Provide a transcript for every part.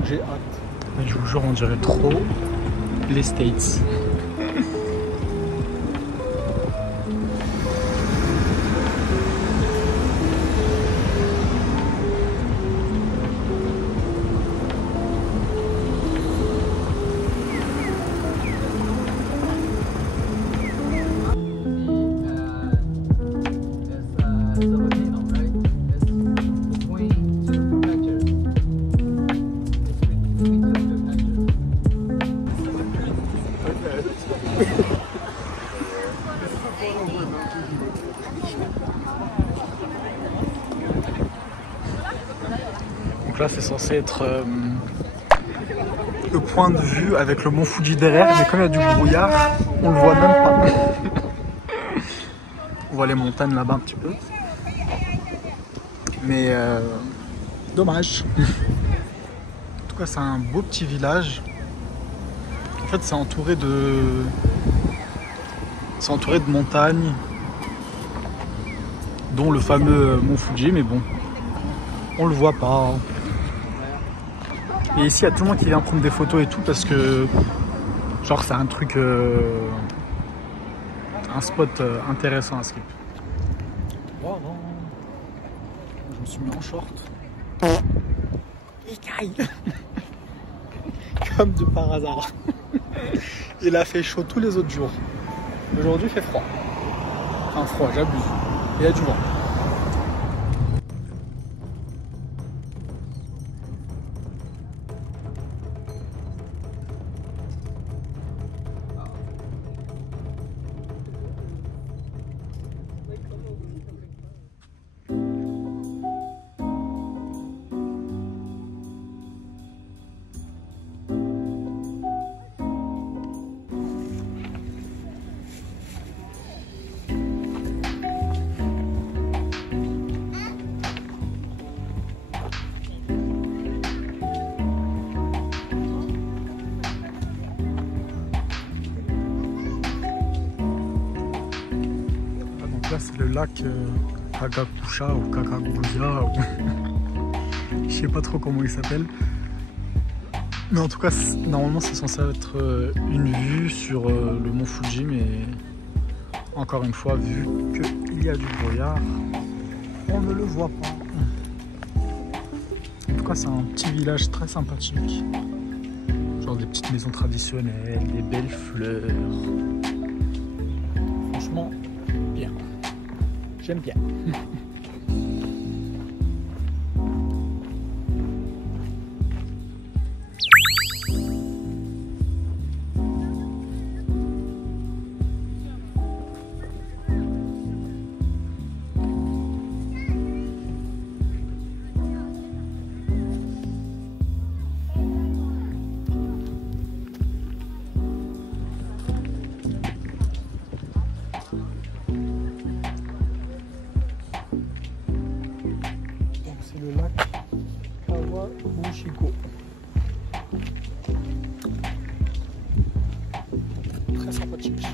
que j'ai hâte. Et je vous jure, on dirait trop les States. Donc là c'est censé être le point de vue avec le mont Fuji derrière, mais comme il y a du brouillard, on le voit même pas. On voit les montagnes là-bas un petit peu. Mais dommage. En tout cas c'est un beau petit village. En fait c'est entouré de montagnes, dont le fameux mont Fuji, mais bon, on le voit pas. Et ici il y a tout le monde qui vient prendre des photos et tout parce que genre c'est un truc, un spot intéressant à skip. Wow, non. Je me suis mis en short. Il caille. Comme de par hasard. Il a fait chaud tous les autres jours. Aujourd'hui il fait froid. Enfin froid, j'abuse. Il y a du vent. Là c'est le lac Kakakusha ou Kakaguya ou... je sais pas trop comment il s'appelle, mais en tout cas normalement c'est censé être une vue sur le mont Fuji, mais encore une fois vu qu'il y a du brouillard on ne le voit pas. En tout cas c'est un petit village très sympathique, genre des petites maisons traditionnelles, des belles fleurs, franchement bien. J'aime bien. Le lac Kawaguchiko. Très sympathique.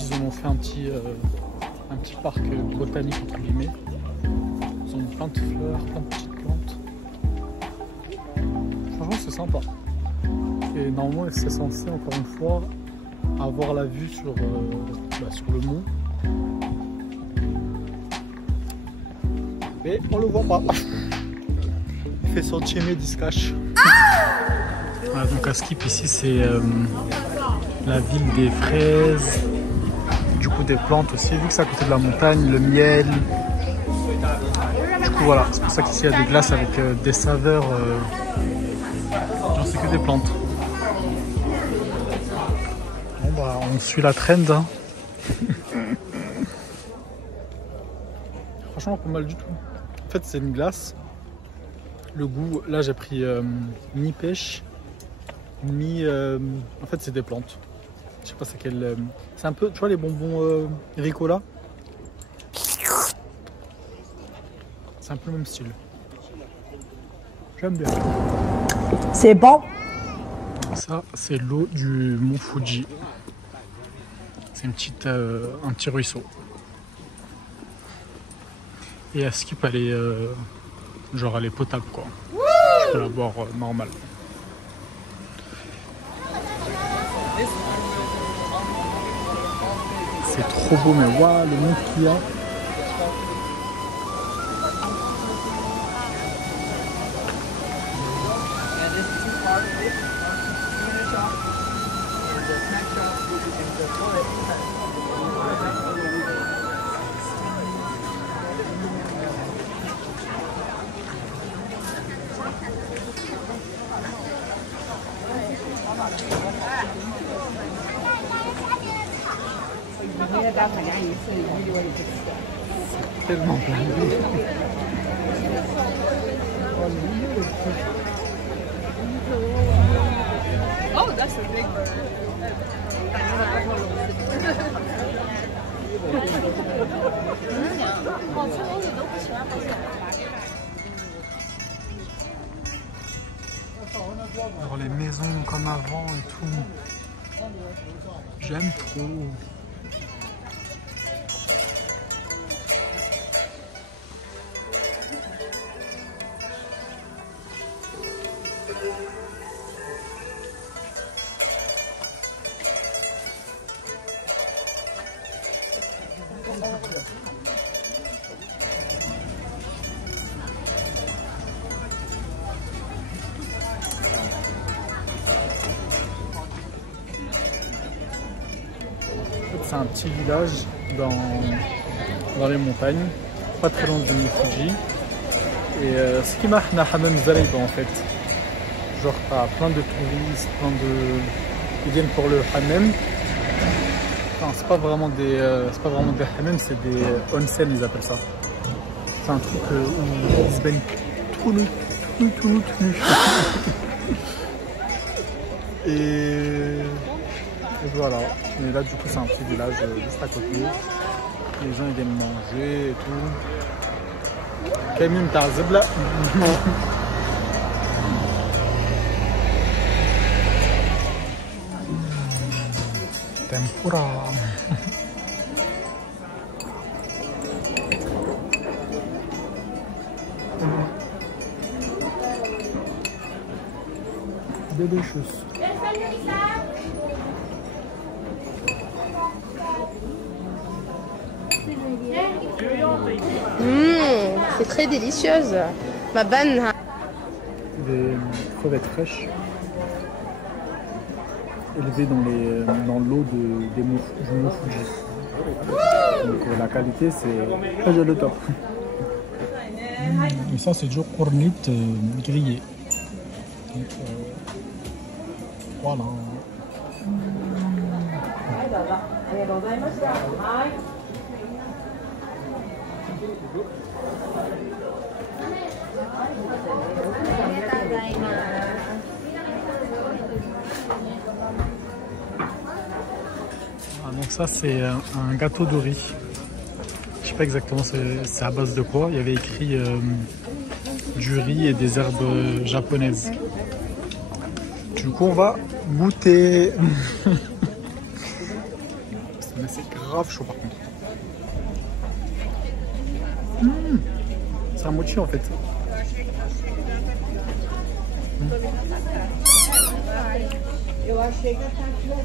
Ils ont fait un petit parc botanique entre guillemets. Ils ont plein de fleurs, plein de petites plantes. Franchement c'est sympa. Et normalement c'est censé encore une fois avoir la vue sur le mont. Mais on le voit pas. Il fait son chimé, il se cache. Voilà, donc à Skip ici c'est la ville des fraises, du coup des plantes aussi, vu que c'est à côté de la montagne, le miel. Du coup voilà, c'est pour ça qu'ici il y a des glaces avec des saveurs, genre c'est que des plantes. Bon bah on suit la trend hein. Franchement pas mal du tout. En fait c'est une glace. Le goût, là j'ai pris mi-pêche, en fait c'est des plantes. Je sais pas c'est quel... c'est un peu, tu vois les bonbons Ricola. C'est un peu le même style. J'aime bien. C'est bon. Ça c'est l'eau du mont Fuji. C'est un petit ruisseau. Et à Skip elle est... genre elle est potable quoi. Je peux la boire normal. C'est trop beau mais waouh le monde qu'il y a. Tellement blindé. Oh, that's a big bird. Genre les maisons comme avant et tout. J'aime trop. C'est un petit village dans les montagnes, pas très loin du mont Fuji. Et ce qui marque na Hammam Zaraïba en fait. Genre t'as plein de touristes, qui viennent pour le hammam. Enfin, c'est pas vraiment des hammams, c'est des onsen ils appellent ça. C'est un truc où ils se baignent tout nu. Et voilà. Et là du coup c'est un petit village juste à côté. Les gens ils viennent manger et tout. Kamim Tarzebla. Tempura. Delicious. C'est très délicieuse. Ma banne. Des crevettes fraîches élevées dans l'eau du mont Fuji. Donc la qualité c'est le top. Et ça c'est toujours cornite grillée. Donc, voilà. Ah, donc ça c'est un gâteau de riz. Je sais pas exactement c'est à base de quoi. Il y avait écrit du riz et des herbes japonaises. Du coup on va goûter. Mais c'est grave chaud par contre. C'est un mochi en fait.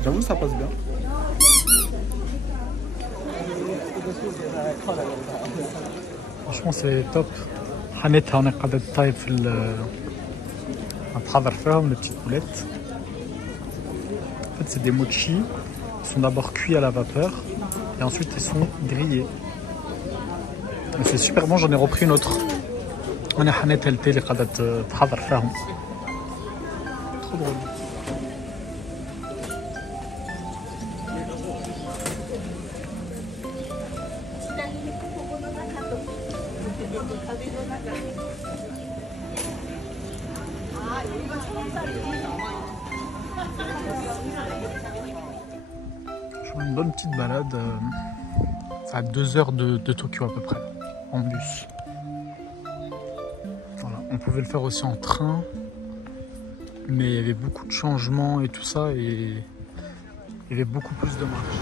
J'avoue ça passe bien. Franchement c'est top. حنيتها وانا قاعدة طايب في نتحضر فيهم البتيت بوليت. En fait, c'est des mochis. Ils sont d'abord cuits à la vapeur et ensuite ils sont grillés. C'est super bon, j'en ai repris une autre. On est حنيت هالتي اللي قاعدة تحضر فيهم. Trop drôle. Je fais une bonne petite balade. À 2 heures de Tokyo à peu près, en bus. Voilà. On pouvait le faire aussi en train, mais il y avait beaucoup de changements et tout ça, et il y avait beaucoup plus de marche.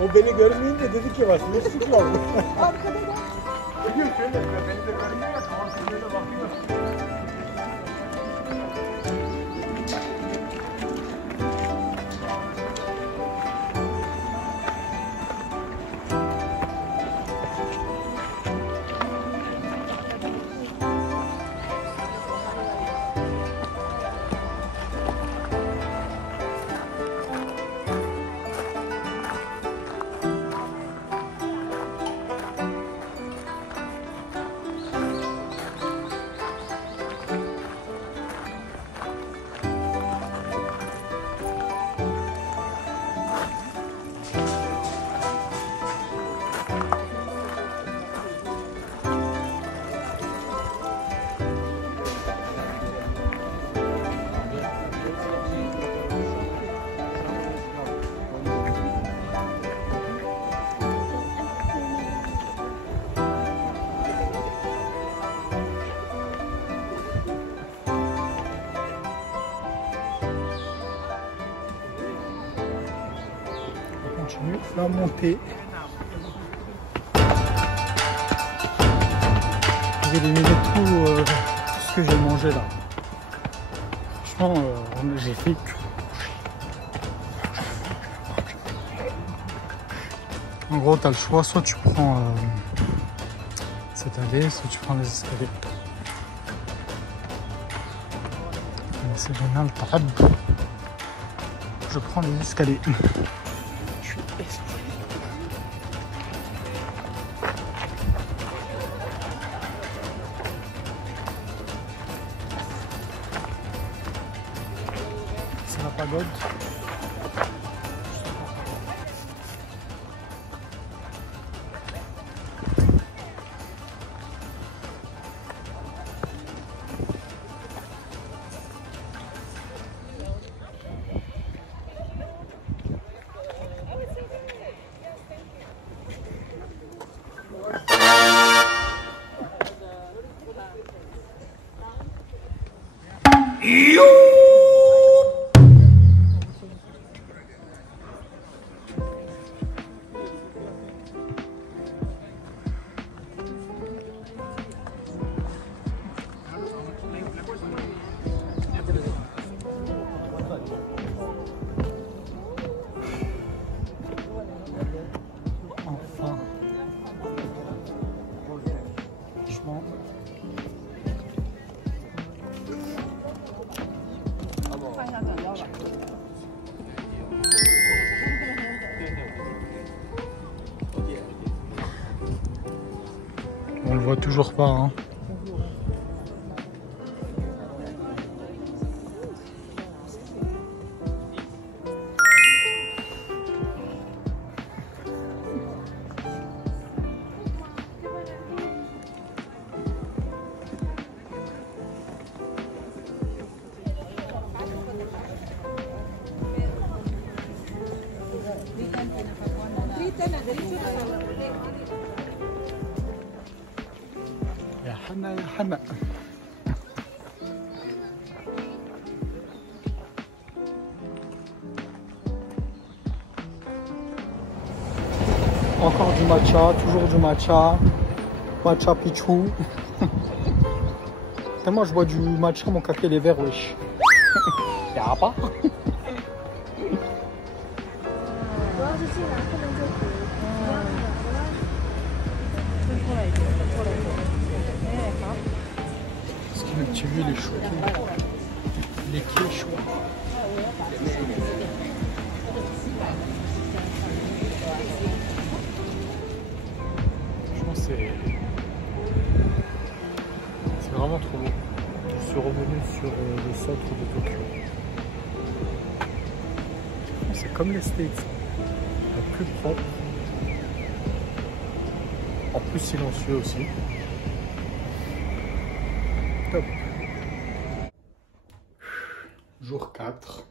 O beni görmeyince dedi ki bak ne sık oldu. Arkada gel. Gidiyor şöyle beni de görmüyor ya kafası böyle bakıyor. Continue la montée. Je vais éliminer tout ce que j'ai mangé là. Franchement, j'ai fait que... En gros, tu as le choix, soit tu prends cette allée, soit tu prends les escaliers. C'est génial, je prends les escaliers. C'est la pagode. Enfin, franchement, on le voit toujours pas, hein. يا حنا يا حنا. Encore du matcha, toujours du matcha. Matcha pichou. Et moi je bois du matcha, mon café les verts, wesh. Y'a pas. Parce que le petit vieux il est choqué. Les pieds chauds. Franchement c'est vraiment trop beau. Je suis revenu sur le centre de Tokyo. C'est comme les States. Le plus propre. En plus silencieux aussi. Top. Jour 4.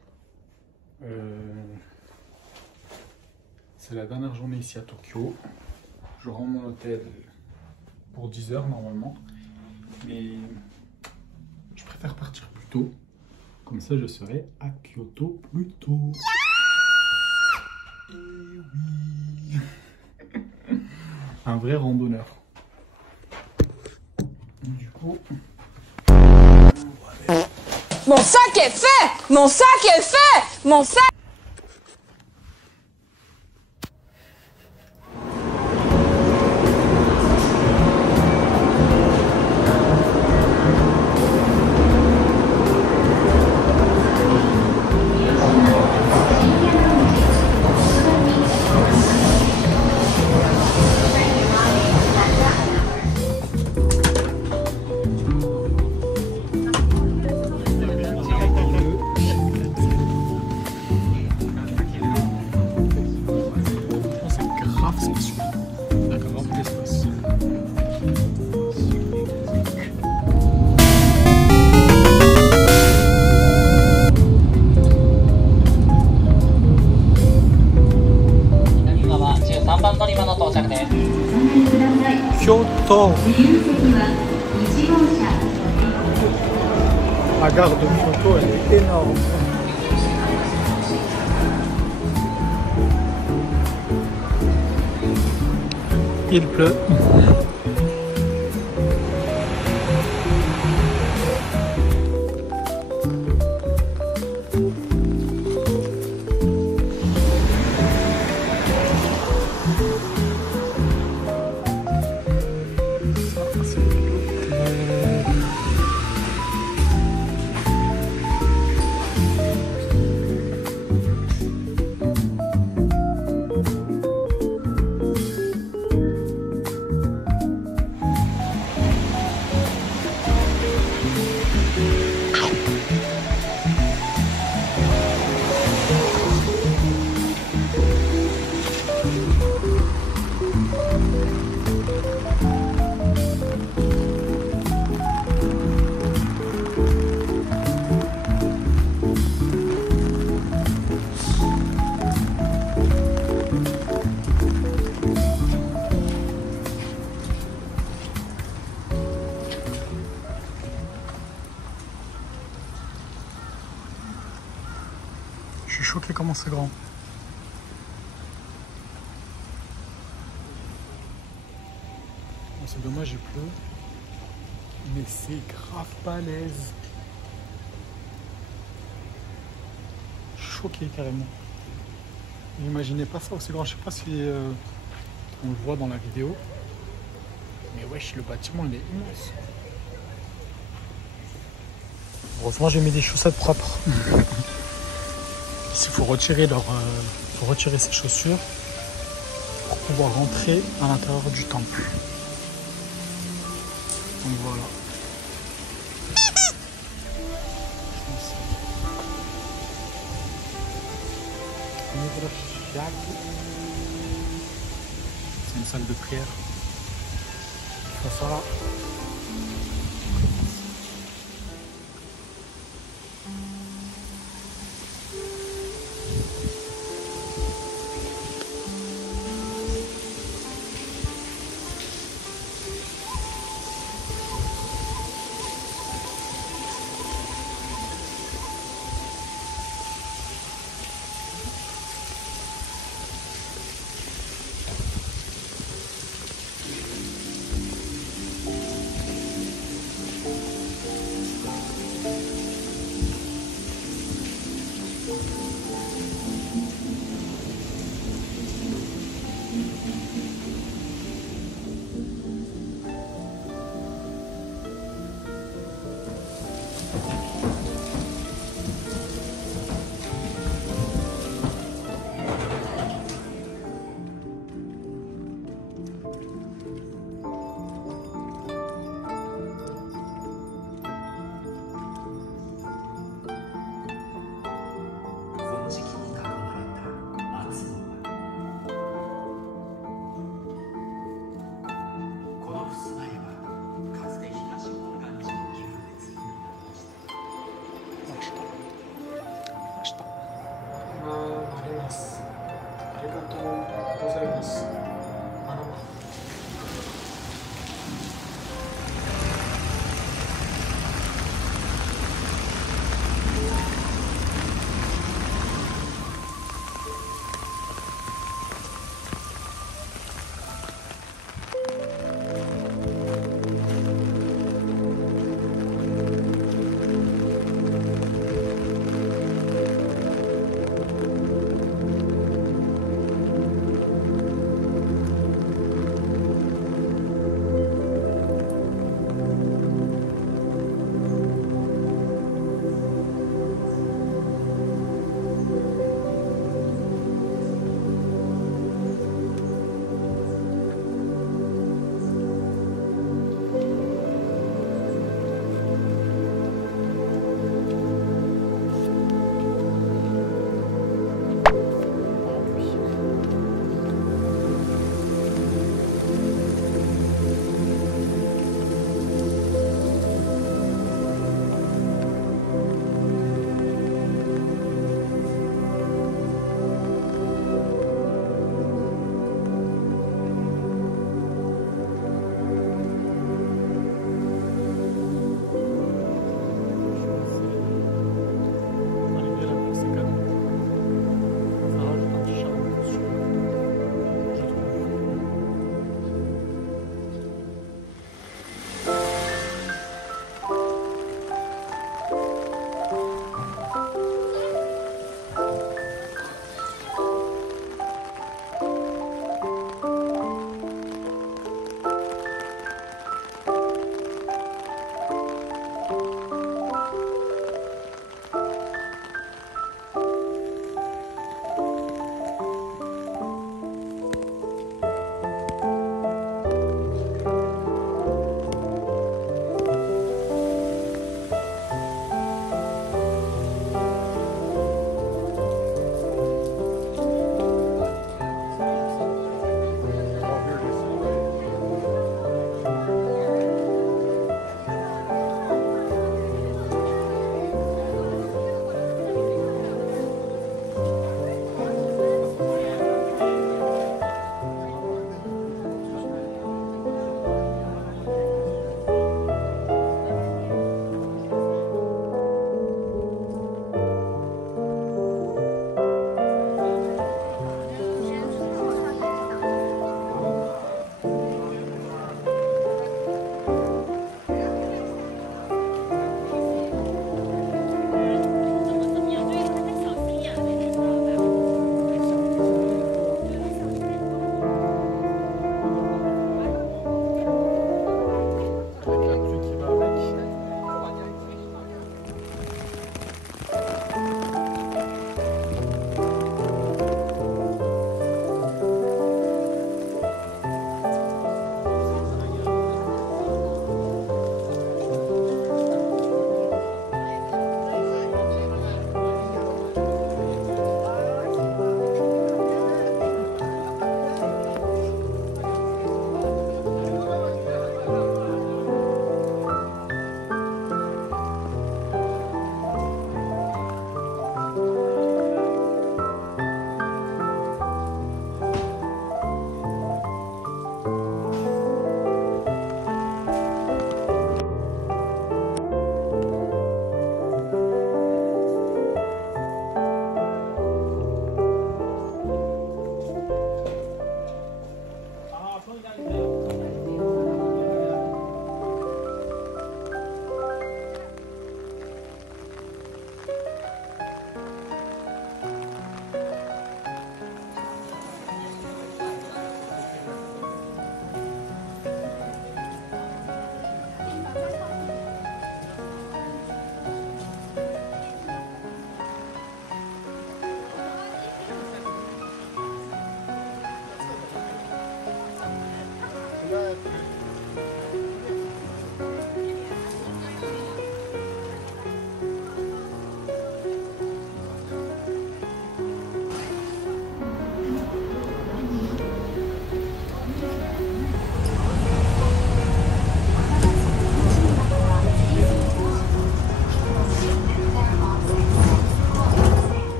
C'est la dernière journée ici à Tokyo. Je rends mon hôtel pour 10 h normalement. Mais je préfère partir plus tôt. Comme ça je serai à Kyoto plus tôt. Et oui. Un vrai randonneur. Du coup... Mon sac est fait! Mon sac est fait! Mon sac... Kyoto. La gare de Kyoto, elle est énorme. Il pleut. Je suis choqué comment c'est grand. Bon, c'est dommage, il pleut. Mais c'est grave balèze. Choqué carrément. N'imaginez pas ça aussi grand. Je sais pas si on le voit dans la vidéo. Mais wesh, le bâtiment il est immense. Heureusement j'ai mis des chaussettes propres. Ici il faut retirer faut retirer ses chaussures pour pouvoir rentrer à l'intérieur du temple. Donc voilà. C'est une salle de prière. Il faut ça là.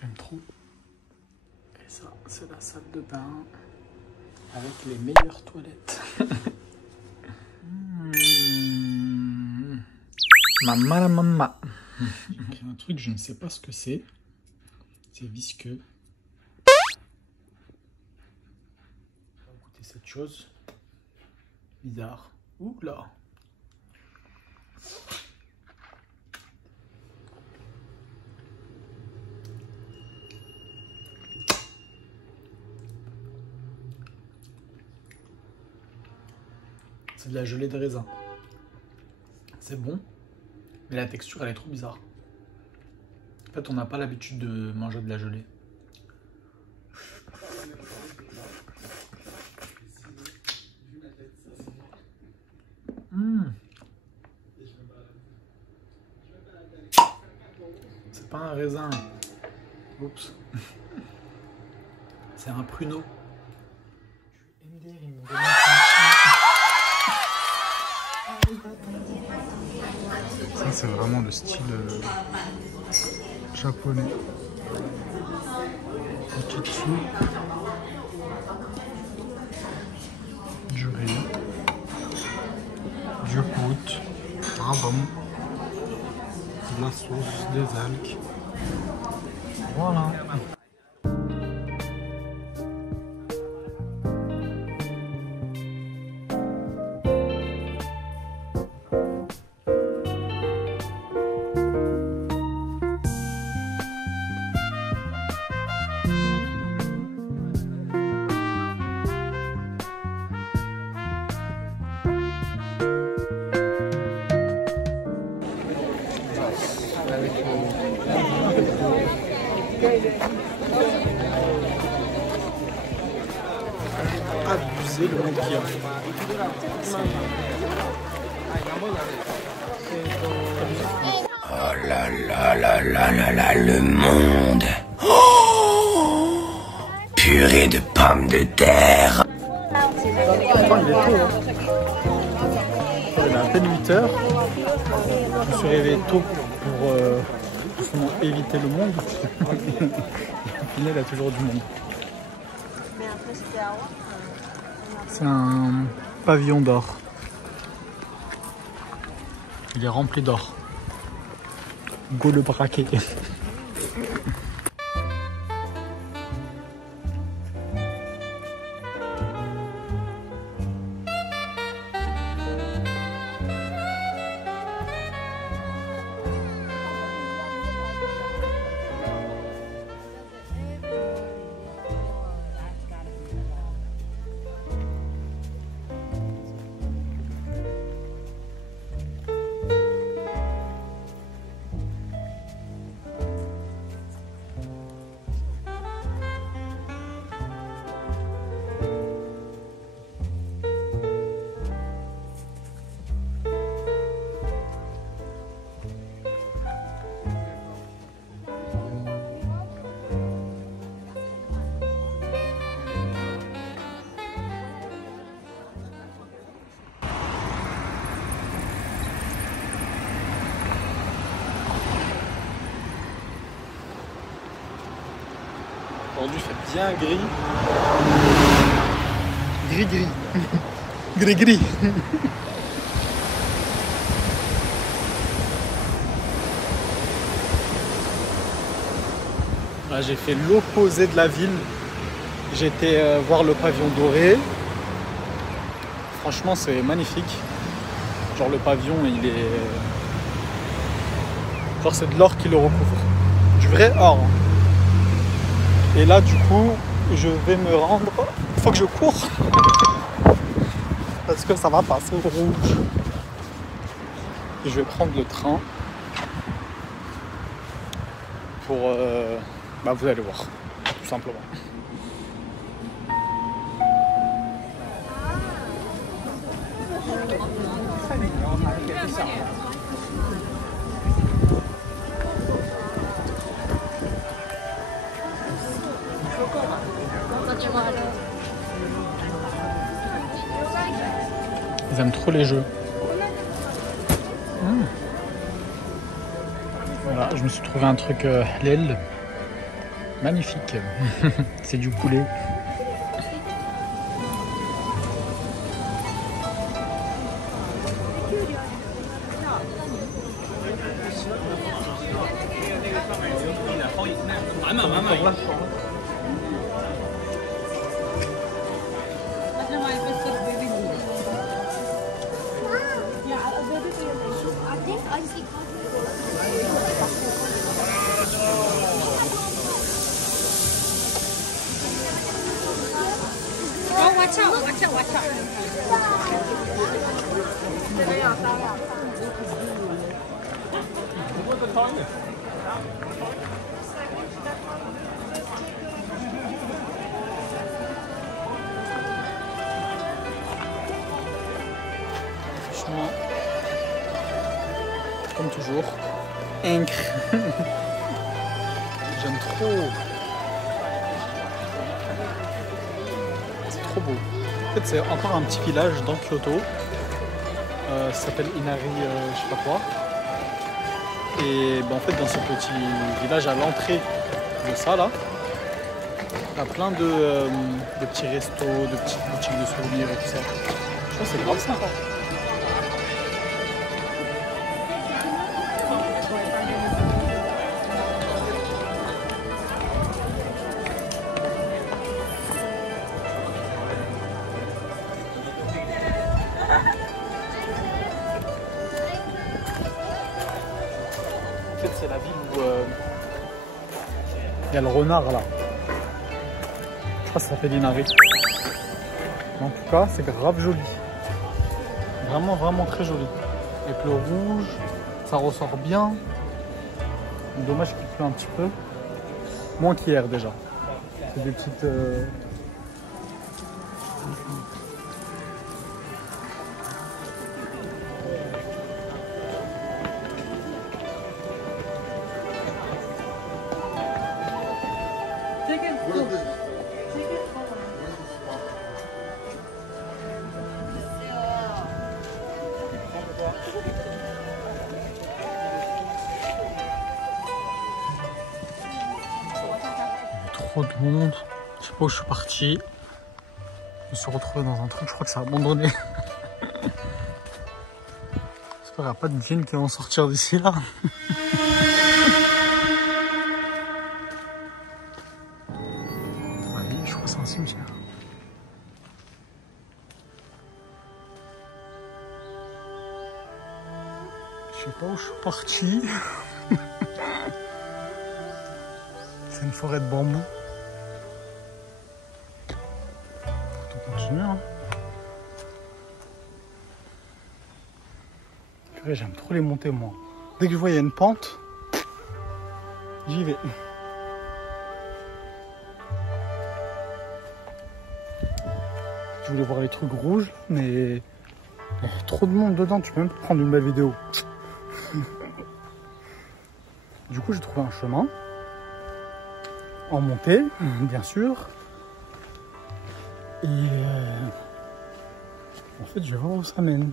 J'aime trop. Et ça, c'est la salle de bain avec les meilleures toilettes. Mamma la mamma. J'ai pris un truc, je ne sais pas ce que c'est. C'est visqueux. On va goûter cette chose. Bizarre. Ouh là. C'est de la gelée de raisin. C'est bon, mais la texture elle est trop bizarre. En fait, on n'a pas l'habitude de manger de la gelée. C'est pas un raisin. Oups. C'est un pruneau. Ça c'est vraiment le style japonais. Petite soupe, du riz, du hout, rabam, de la sauce, des algues. Voilà. Abusé le monde qu'il y a. Oh là là là là là là, le monde. Oh, purée de pommes de terre. Pourtant, il est tôt. Hein. Il est à peine 8 h. Je me suis réveillé tôt pour justement éviter le monde. Au final, il y a toujours du monde. C'est un pavillon d'or. Il est rempli d'or. Go le braquet. Aujourd'hui, il fait bien gris. Gris-gris. Gris-gris. J'ai fait l'opposé de la ville. J'étais voir le pavillon doré. Franchement, c'est magnifique. Genre le pavillon, il est... Genre c'est de l'or qui le recouvre. Du vrai or. Hein. Et là du coup je vais me rendre, faut que je cours parce que ça va passer au rouge. Et je vais prendre le train pour vous allez voir tout simplement. Ils aiment trop les jeux. Voilà, je me suis trouvé un truc halal. Magnifique. C'est du poulet. Franchement, comme toujours, incre. J'aime trop. C'est trop beau. En fait, c'est encore un petit village dans Kyoto. Ça s'appelle Inari, je sais pas quoi. Et en fait, dans ce petit village, à l'entrée de ça là, il y a plein de petits restos, de petites boutiques de souvenirs et tout ça. Je pense que c'est grave sympa. En fait, c'est la ville où il y a le renard là. Je crois que ça s'appelle Inari. En tout cas, c'est grave joli. Vraiment, vraiment très joli. Avec le rouge, ça ressort bien. Dommage qu'il pleut un petit peu. Moins qu'hier déjà. C'est des petites... trop de monde. Je sais pas où je suis parti. Je me suis retrouvé dans un truc, je crois que ça a abandonné. J'espère qu'il n'y a pas de djinns qui vont sortir d'ici là. Oui, je crois que c'est un cimetière. Je sais pas où je suis parti. C'est une forêt de bambou. Faut continuer, hein. Purée, j'aime trop les montées, moi. Dès que je vois il y a une pente, j'y vais. Je voulais voir les trucs rouges, mais il y a trop de monde dedans, tu peux même pas prendre une belle vidéo. Du coup, j'ai trouvé un chemin en montée, bien sûr. Et en fait, je vais voir où ça mène.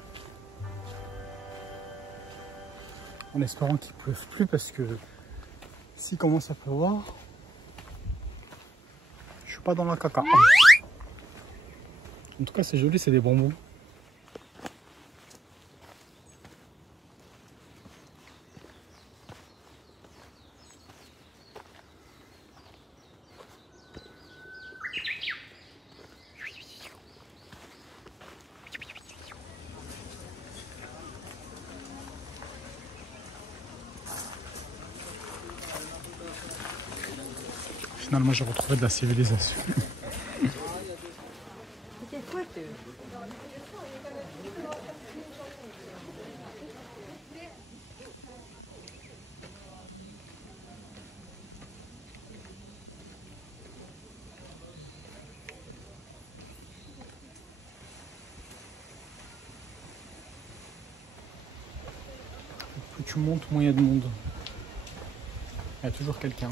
En espérant qu'il ne pleuve plus, parce que s'il commence à pleuvoir, je suis pas dans la caca. En tout cas, c'est joli, c'est des bambous. Finalement, j'ai retrouvé de la civilisation. Plus tu montes, moins il y a de monde. Il y a toujours quelqu'un.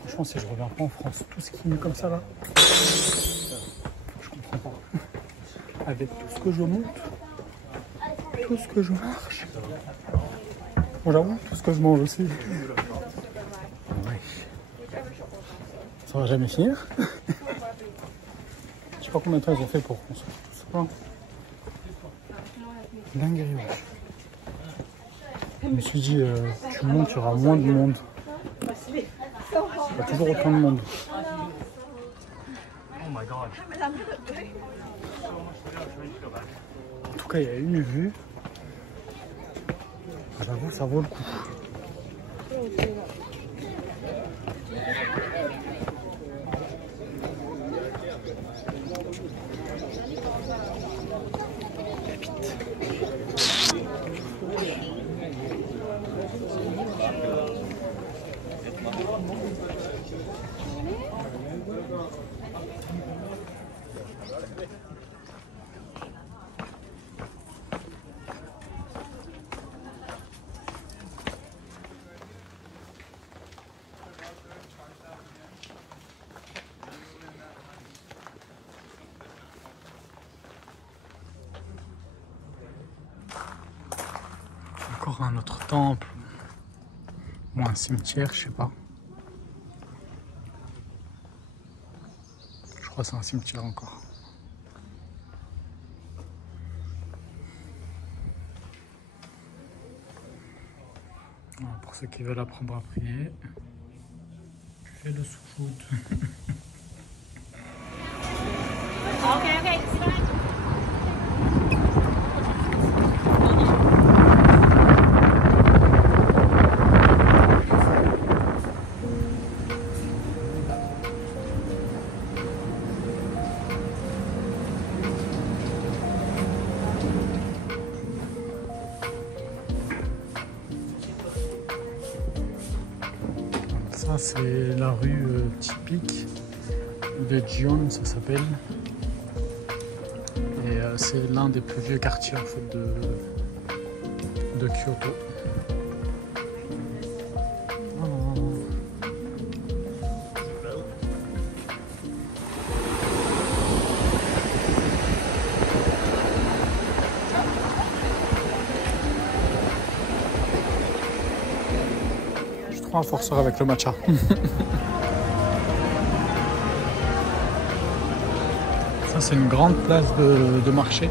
Franchement, si je reviens pas en France, tout ce qui est comme ça là, je comprends pas. Avec tout ce que je monte, tout ce que je marche, bon, j'avoue, tout ce que je mange aussi. Ouais. Ça va jamais finir. Je sais pas combien de temps ils ont fait pour construire tout ça. Dinguerie, ouais. Je me suis dit, tu montes, il y aura moins de monde. Il y a toujours autant de monde. En tout cas, il y a une vue. J'avoue, ça vaut le coup. Encore un autre temple ou un cimetière, je sais pas. Je crois que c'est un cimetière encore. Voilà, pour ceux qui veulent apprendre à prier, tu fais le soujoud. Ça c'est la rue typique de Gion, ça s'appelle. Et c'est l'un des plus vieux quartiers en fait de Kyoto. Un forceur avec le matcha. Ça c'est une grande place de marché.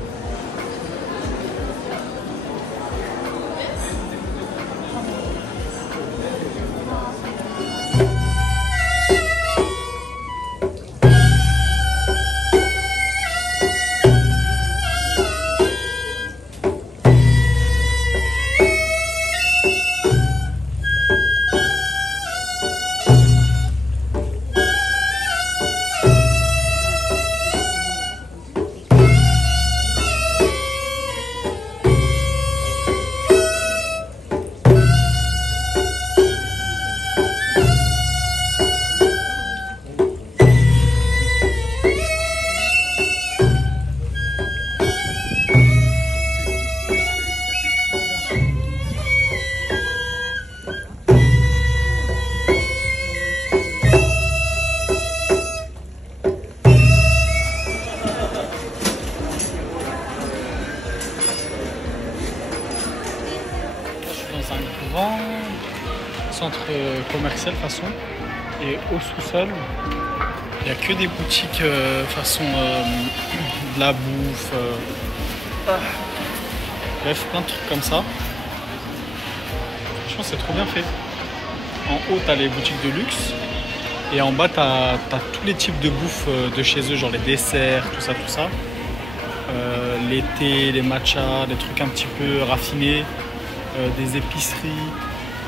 Centre commercial façon, et au sous-sol il n'y a que des boutiques façon de la bouffe, bref plein de trucs comme ça. Franchement c'est trop bien fait. En haut tu as les boutiques de luxe et en bas tu as tous les types de bouffe de chez eux, genre les desserts, tout ça. les thés, les matchas, des trucs un petit peu raffinés, des épiceries.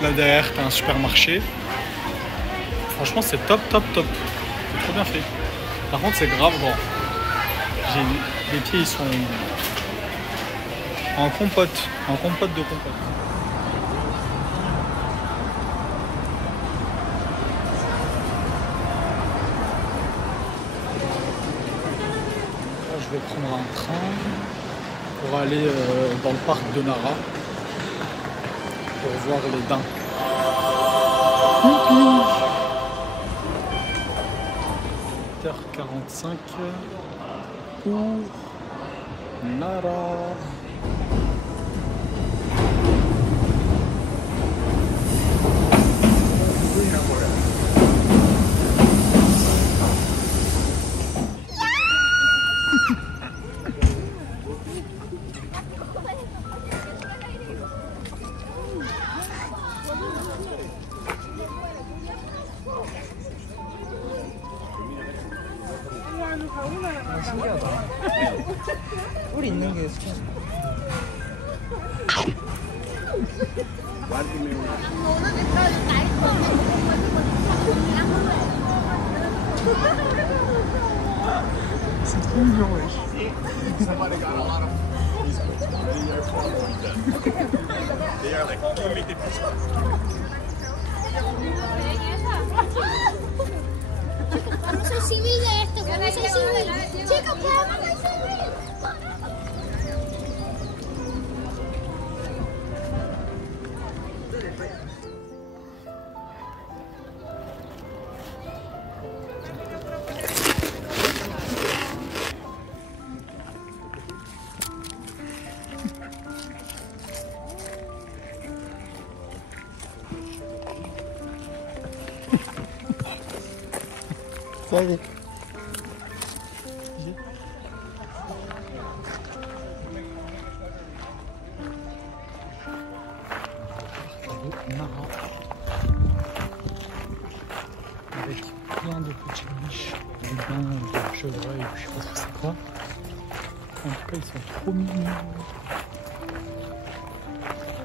Là derrière, tu as un supermarché. Franchement, c'est top, top, top. C'est trop bien fait. Par contre, c'est grave grand. Les pieds, ils sont en compote de compote. Je vais prendre un train pour aller dans le parc de Nara pour voir les daims. 8h45 pour Nara. 뿔 있는 게 C'est trop mignon, wesh. Vamos a exhibir de esto, vamos a exhibir. Chicos, vamos a exhibir. Ça y est. Avec plein de petites biches, des bains, des chevreuils, je sais pas trop c'est quoi. En tout cas, ils sont trop mignons.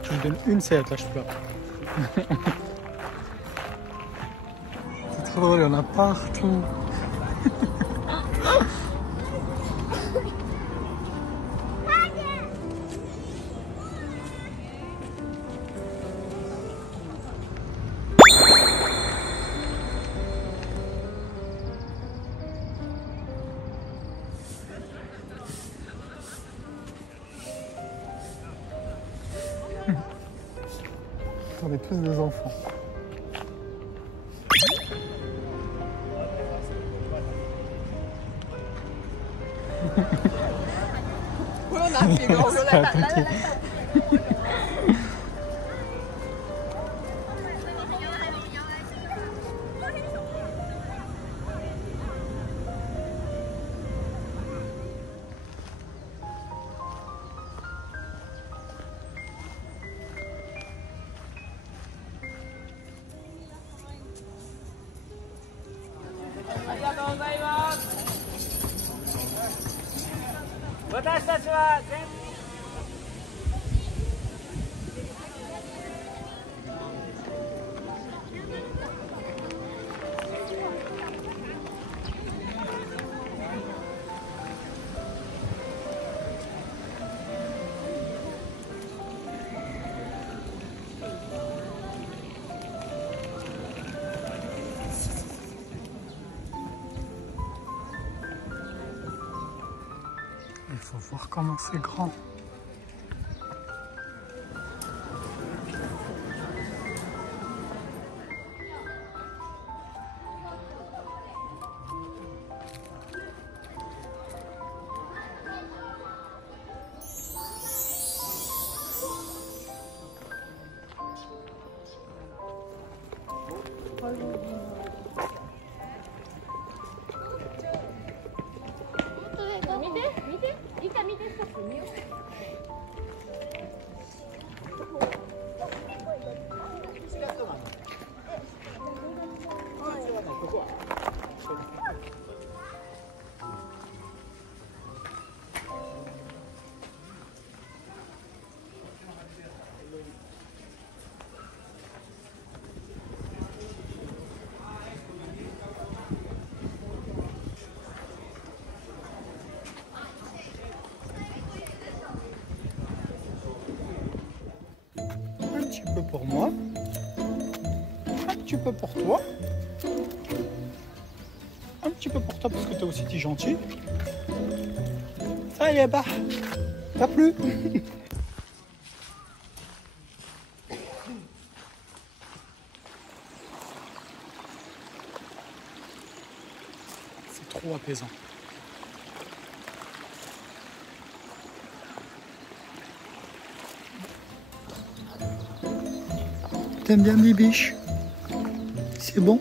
Je me donne une sellette là, je pleure. C'est trop drôle, il y en a partout. On est tous des enfants. Il faut voir comment c'est grand. petit peu pour moi. Un petit peu pour toi. Un petit peu pour toi parce que toi aussi t'es gentil. Ça y est, bah, t'as plu. C'est trop apaisant. T'aimes bien les biches? C'est bon?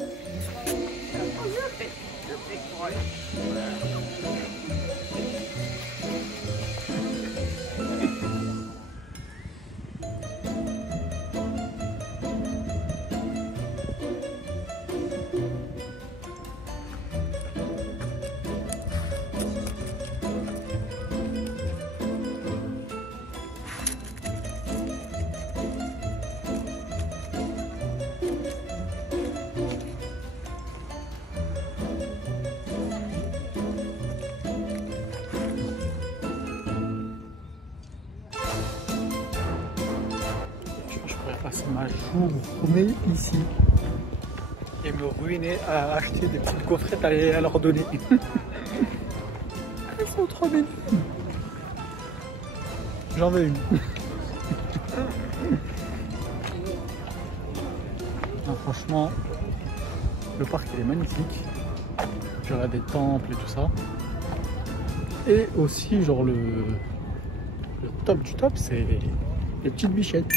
Passer ma journée ici et me ruiner à acheter des petites gaufrettes à leur donner. Elles sont trop belles. J'en veux une. Non, franchement, le parc il est magnifique. Il y a des temples et tout ça. Et aussi genre le top du top, c'est les petites bichettes.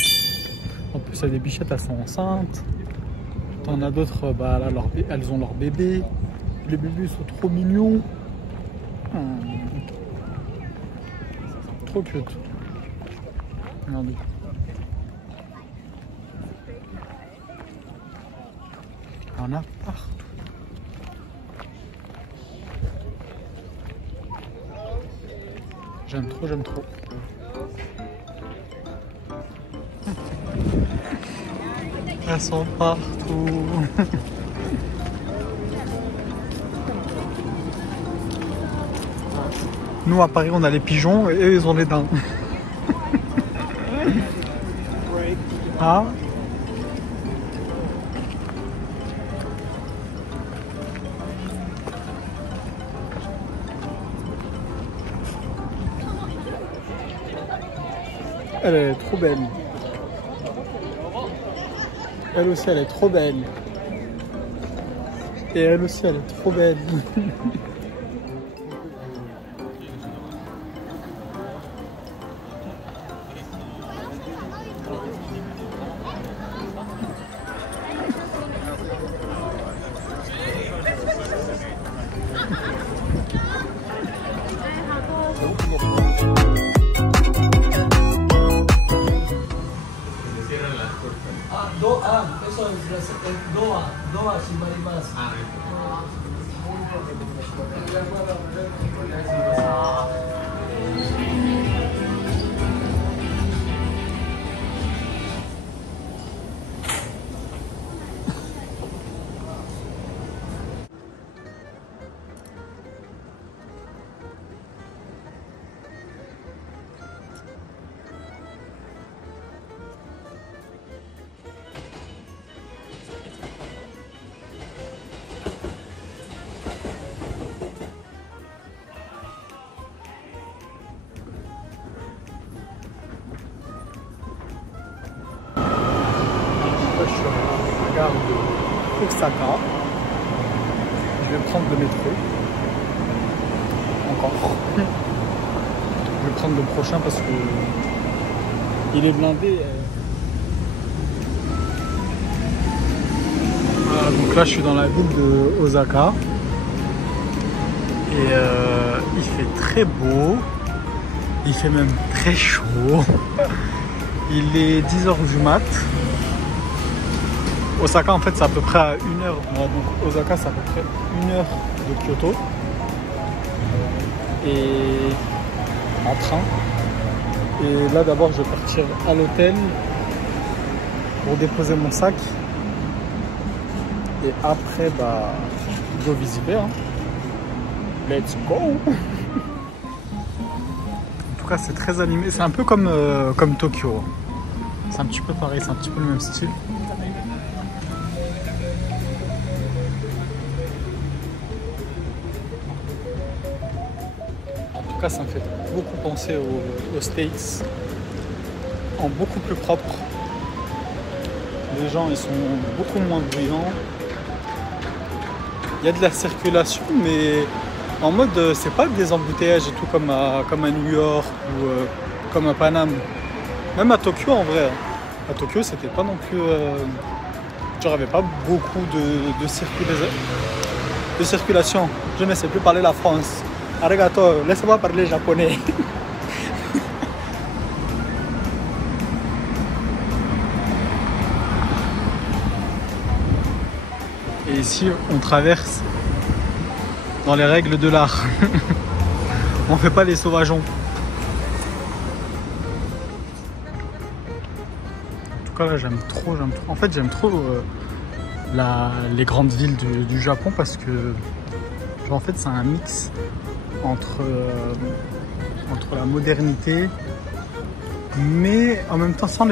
En plus, il y a des bichettes, elles sont enceintes. T'en as d'autres, bah là, elles ont leur bébé. Les bébés sont trop mignons. Trop cute. Regardez. Il y en a partout. J'aime trop, j'aime trop. Elles sont partout. Nous à Paris on a les pigeons et eux ils ont les daims. Ah. Elle est trop belle. Elle aussi, elle est trop belle. Et elle aussi, elle est trop belle. Je suis à la gare de Osaka. Je vais prendre le métro. Encore. Je vais prendre le prochain parce que il est blindé. Voilà, donc là je suis dans la ville de Osaka. Et il fait très beau. Il fait même très chaud. Il est 10h du mat. Osaka en fait c'est à peu près à 1 heure. Voilà, donc Osaka c'est à peu près 1 heure de Kyoto. Et en train. Et là d'abord je vais partir à l'hôtel pour déposer mon sac. Et après bah go visiter. Hein. Let's go. En tout cas c'est très animé. C'est un peu comme Tokyo. C'est un petit peu pareil, c'est un petit peu le même style. En tout cas, ça me fait beaucoup penser aux States, en beaucoup plus propre. Les gens, ils sont beaucoup moins bruyants. Il y a de la circulation, mais en mode, c'est pas des embouteillages et tout comme à New York ou comme à Paname. Même à Tokyo, en vrai. À Tokyo, c'était pas non plus... genre, il n'y avait pas beaucoup de circulation. Je ne sais plus parler la France. Arigato, laissez-moi parler japonais. Et ici, on traverse dans les règles de l'art. On fait pas les sauvageons. En tout cas, là, j'aime trop. En fait, j'aime trop les grandes villes du Japon parce que, genre, en fait, c'est un mix entre la modernité, mais en même temps sans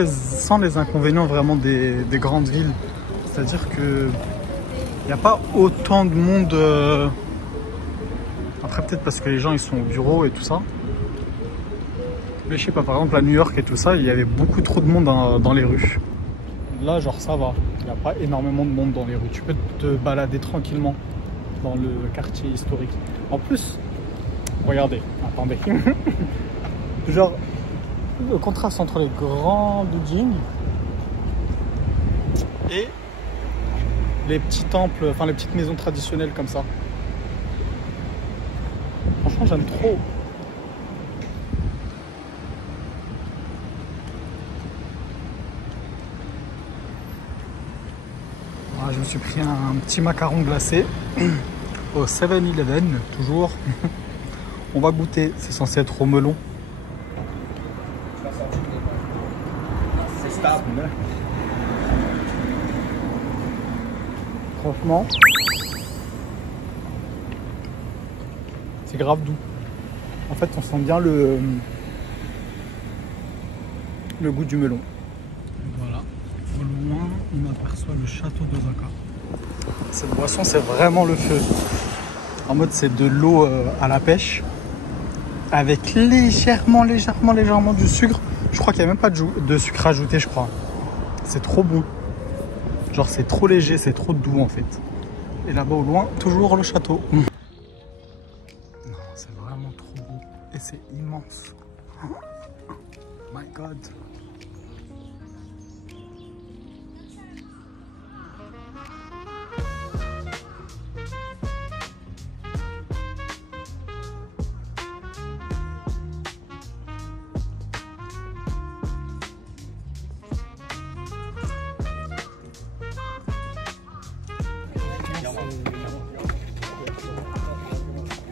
les inconvénients vraiment des grandes villes. C'est-à-dire que il n'y a pas autant de monde. Après, peut-être parce que les gens ils sont au bureau et tout ça. Mais je sais pas, par exemple à New York et tout ça, il y avait beaucoup trop de monde dans les rues. Là, genre ça va. Il n'y a pas énormément de monde dans les rues. Tu peux te balader tranquillement dans le quartier historique. En plus, regardez, attendez. Genre, le contraste entre les grands buildings et les petits temples, enfin les petites maisons traditionnelles comme ça. Franchement, j'aime trop. Ah, je me suis pris un petit macaron glacé au 7-Eleven, toujours. On va goûter, c'est censé être au melon. C'est stable, hein. Franchement, c'est grave doux. En fait, on sent bien le goût du melon. Voilà, au loin, on aperçoit le château d'Osaka. Cette boisson, c'est vraiment le feu. En mode, c'est de l'eau à la pêche, avec légèrement du sucre. Je crois qu'il n'y a même pas de sucre ajouté, je crois. C'est trop bon. Genre c'est trop léger, c'est trop doux en fait. Et là-bas au loin, toujours le château. Non, c'est vraiment trop beau. Et c'est immense. Oh my god.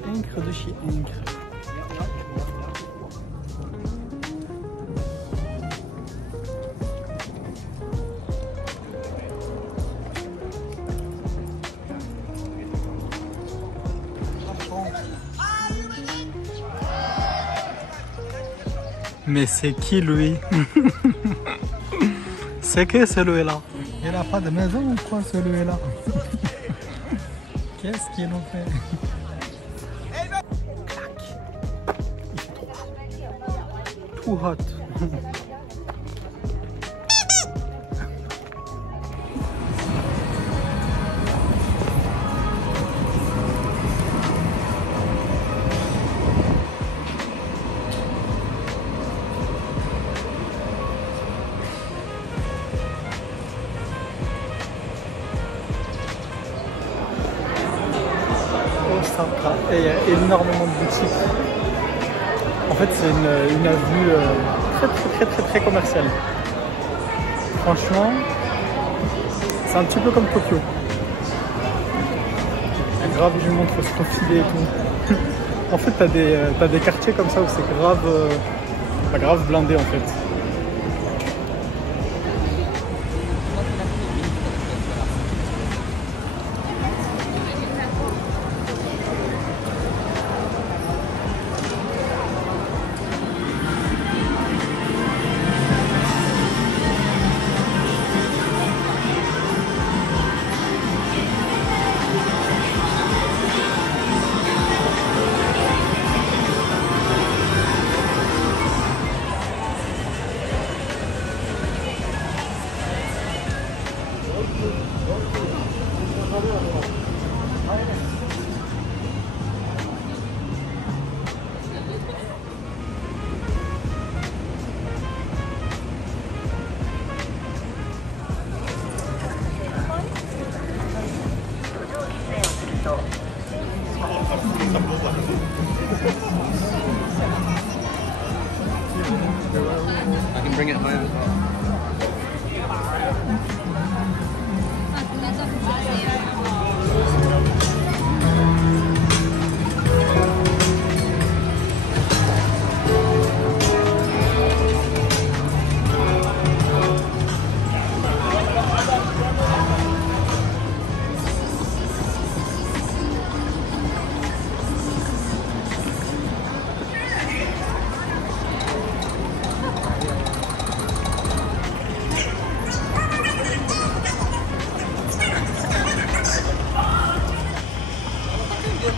Encre de chez Encre. Mais c'est qui lui? C'est que celui-là? Il n'a pas de maison ou quoi celui-là? Qu'est-ce qu'ils ont fait? Il fait trop chaud. Too hot. Et il y a énormément de boutiques. En fait, c'est une avenue très commerciale. Franchement, c'est un petit peu comme Tokyo. Il y a grave du monde trop stylé et tout. En fait, t'as des quartiers comme ça où c'est grave blindé en fait. bring it home as well.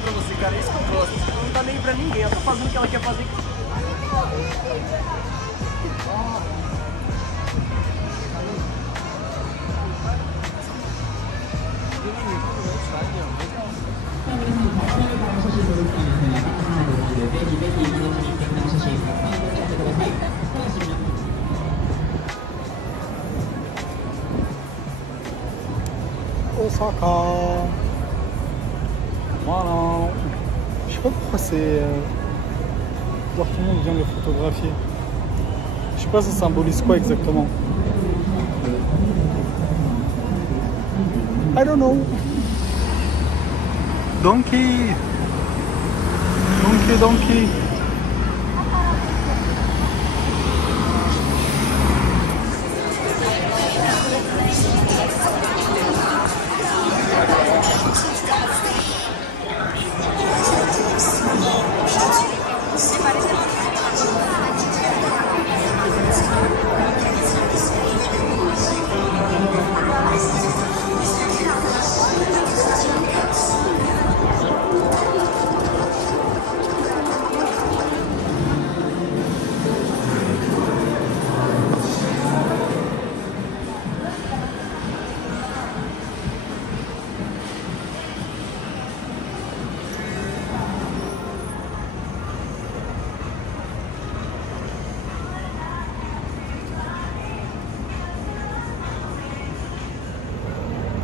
Pra você, cara, é isso que eu gosto. Não tá nem pra ninguém, ela tá fazendo o que ela quer fazer. Osaka. Voilà. Je sais pas pourquoi c'est. Genre tout le monde vient le photographier. Je sais pas ça symbolise quoi exactement. I don't know. Donkey. Donkey, donkey.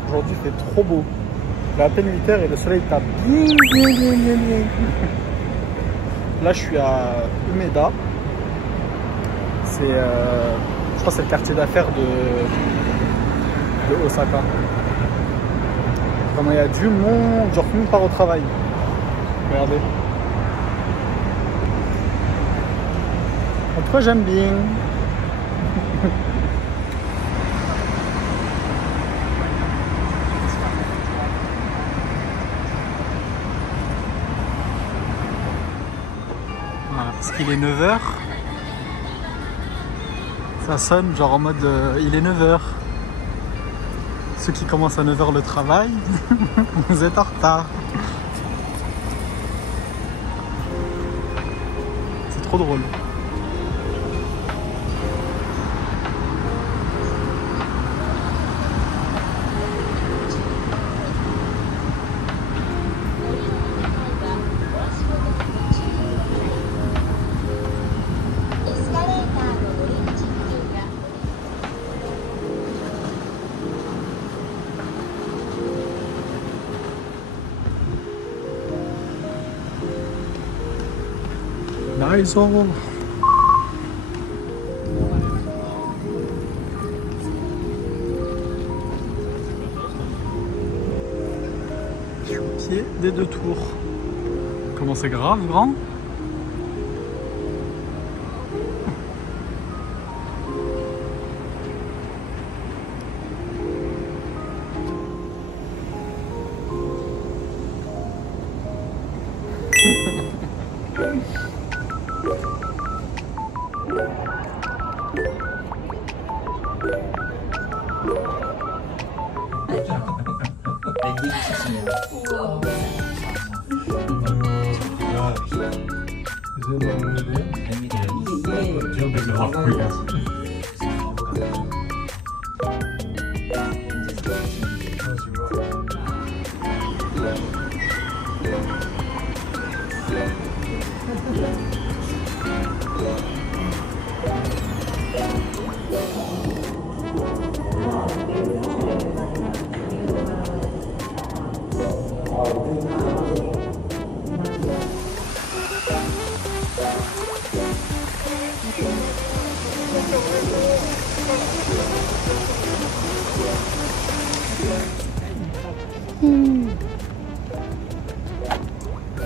Aujourd'hui il fait trop beau. Il est à peine 8h et le soleil tape bien. Là je suis à Umeda. C'est je crois que c'est le quartier d'affaires de Osaka. Comment il y a du monde, genre tout le monde part au travail. Regardez. En tout cas j'aime bien. Parce qu'il est 9h, ça sonne genre en mode il est 9h. Ceux qui commencent à 9h le travail, vous êtes en retard. C'est trop drôle. Nice all. Je suis au pied des 2 tours. Comment c'est grave, grand?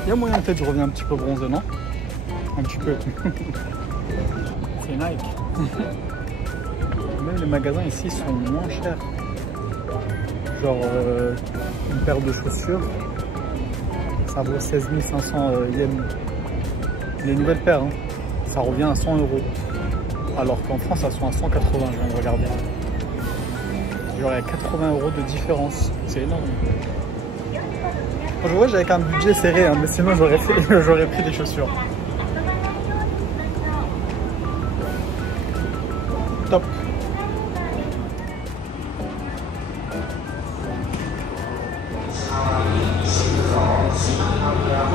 Il y a moyen peut-être je reviens un petit peu bronzé, non? Un petit peu. C'est Nike. Même les magasins ici sont moins chers. Genre une paire de chaussures, ça vaut 16 500 yens. Les nouvelles paires, hein, ça revient à 100 €. Alors qu'en France, elles sont à 180, je viens de regarder. Genre il y a 80 € de différence. C'est énorme. Je vois, j'avais un budget serré, hein, mais sinon j'aurais pris des chaussures. Top.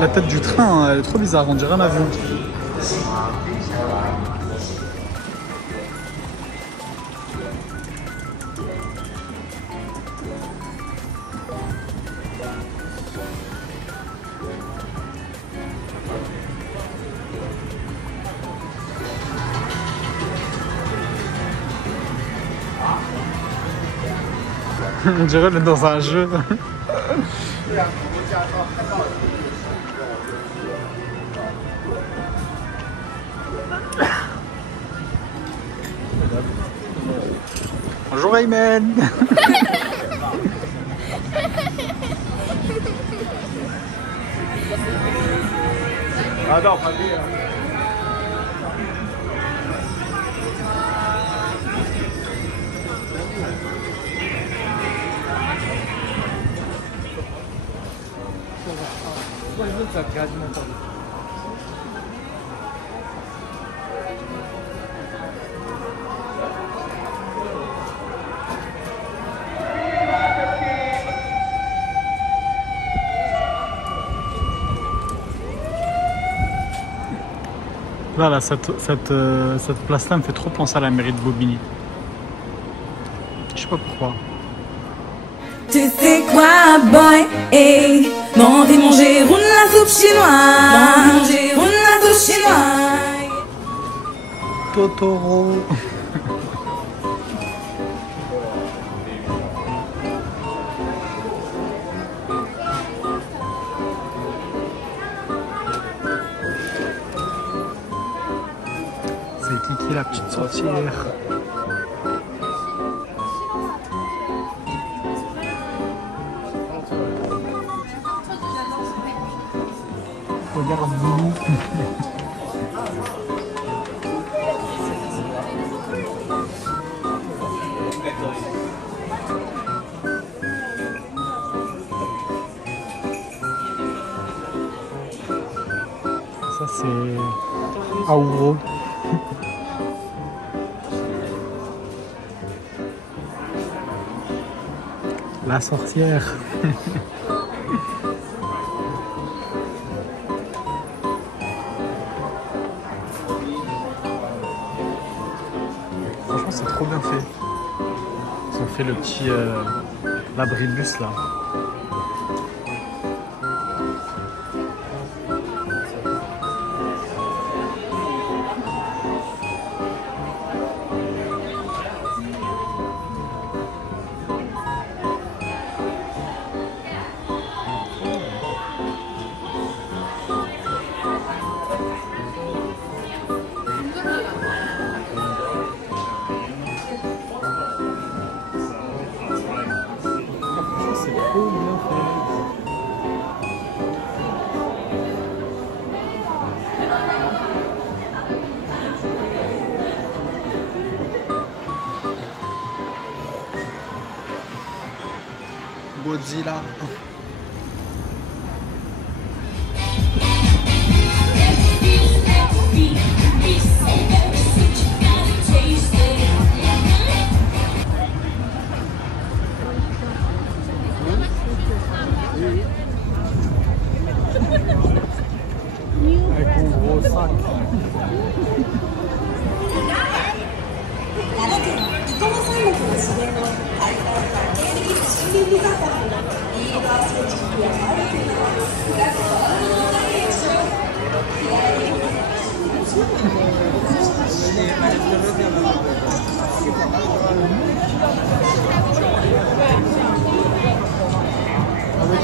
La tête du train, elle est trop bizarre, on dirait un avion. On dirait qu'on est dans un jeu. Bonjour Aymen. Ah non, pas bien. Là, cette place-là me fait trop penser à la mairie de Bobigny. Je sais pas pourquoi. Tu sais quoi, boy, hey, m'envie de manger roule la soupe chinoise, manger roule la soupe chinoise. Totoro. C'est Kiki la petite sorcière. Regarde Boulou. Ça c'est Aouro. La sorcière. Franchement c'est trop bien fait. Ils ont fait le petit l'abribus là. C'est trop bien fait. Godzilla. Avec mon gros sac.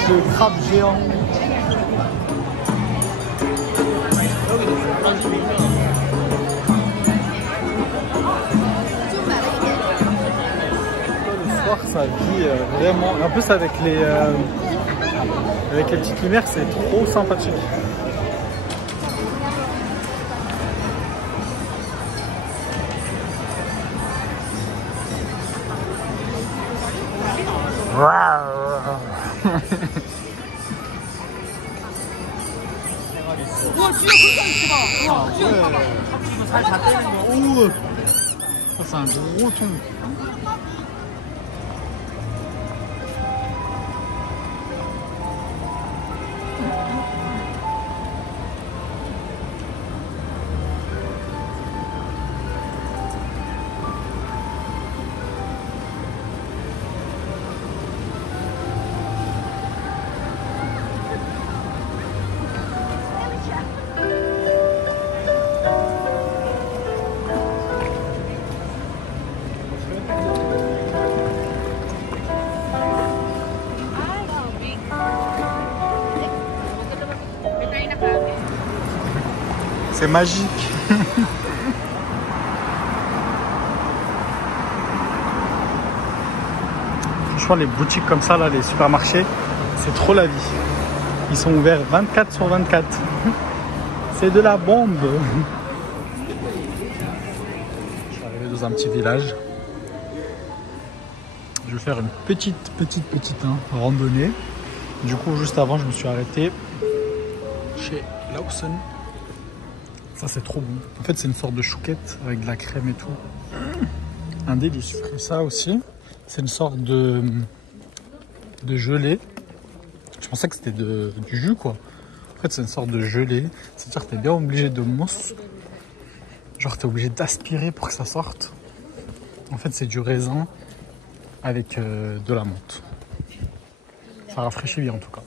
de crabe géant. Le soir, ça vit vraiment. En plus, avec les petites lumières, c'est trop sympathique. Ça c'est un gros thon. C'est magique. Franchement, les boutiques comme ça, là, les supermarchés, c'est trop la vie. Ils sont ouverts 24/24. C'est de la bombe. Je suis arrivé dans un petit village. Je vais faire une petite randonnée. Du coup, juste avant, je me suis arrêté chez Lawson. Ça, c'est trop bon. En fait, c'est une sorte de chouquette avec de la crème et tout. Un délice. Et ça aussi, c'est une sorte de gelée. Je pensais que c'était du jus, quoi. En fait, c'est une sorte de gelée. C'est-à-dire que t'es bien obligé de mousse. Genre, t'es obligé d'aspirer pour que ça sorte. En fait, c'est du raisin avec de la menthe. Ça rafraîchit bien, en tout cas.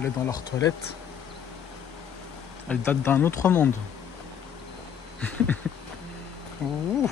aller dans leur toilette. Elle date d'un autre monde. Ouh.